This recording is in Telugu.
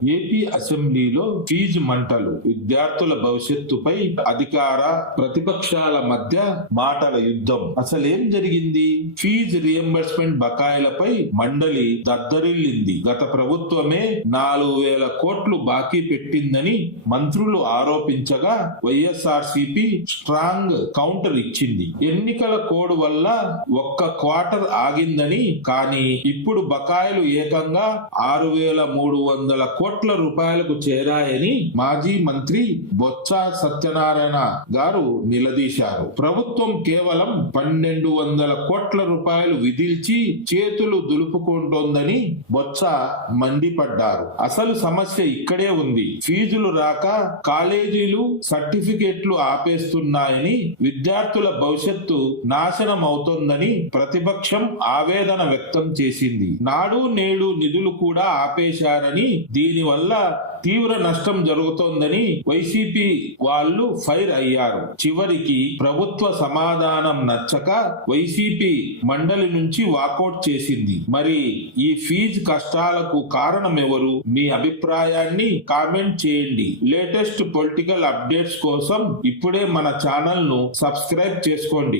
ఏపీ అసెంబ్లీలో ఫీజు మంటలు, విద్యార్థుల భవిష్యత్తుపై అధికార ప్రతిపక్షాల మధ్య మాటల యుద్ధం. అసలేం జరిగింది? ఫీజు రియంబర్స్మెంట్ బకాయిలపై మండలి దద్దరిల్లింది. గత ప్రభుత్వమే 4,000 కోట్లు బాకీ పెట్టిందని మంత్రులు ఆరోపించగా వైఎస్ఆర్సీపీ స్ట్రాంగ్ కౌంటర్ ఇచ్చింది. ఎన్నికల కోడ్ వల్ల ఒక్క క్వార్టర్ ఆగిందని, కానీ ఇప్పుడు బకాయిలు ఏకంగా 6,300 కోట్ల రూపాయలకు చేరాయని మాజీ మంత్రి బొత్స సత్యనారాయణ గారు నిలదీశారు. ప్రభుత్వం కేవలం 1,200 కోట్ల రూపాయలు విధిల్చి చేతులు దులుపుకుంటోందని బొత్స మండిపడ్డారు. అసలు సమస్య ఇక్కడే ఉంది. ఫీజులు రాక కాలేజీలు సర్టిఫికెట్లు ఆపేస్తున్నాయని, విద్యార్థుల భవిష్యత్తు నాశనం అవుతోందని ప్రతిపక్షం ఆవేదన వ్యక్తం చేసింది. నాడు నేడు నిధులు కూడా ఆపేశారని, దీనివల్ల తీవ్ర నష్టం జరుగుతోందని వైసీపీ వాళ్ళు ఫైర్ అయ్యారు. చివరికి ప్రభుత్వ సమాధానం నచ్చక వైసీపీ మండలి నుంచి వాకౌట్ చేసింది. మరి ఈ ఫీజు కష్టాలకు కారణం ఎవరు? మీ అభిప్రాయాన్ని కామెంట్ చేయండి. లేటెస్ట్ పొలిటికల్ అప్డేట్స్ కోసం ఇప్పుడే మన ఛానల్ ను సబ్స్క్రైబ్ చేసుకోండి.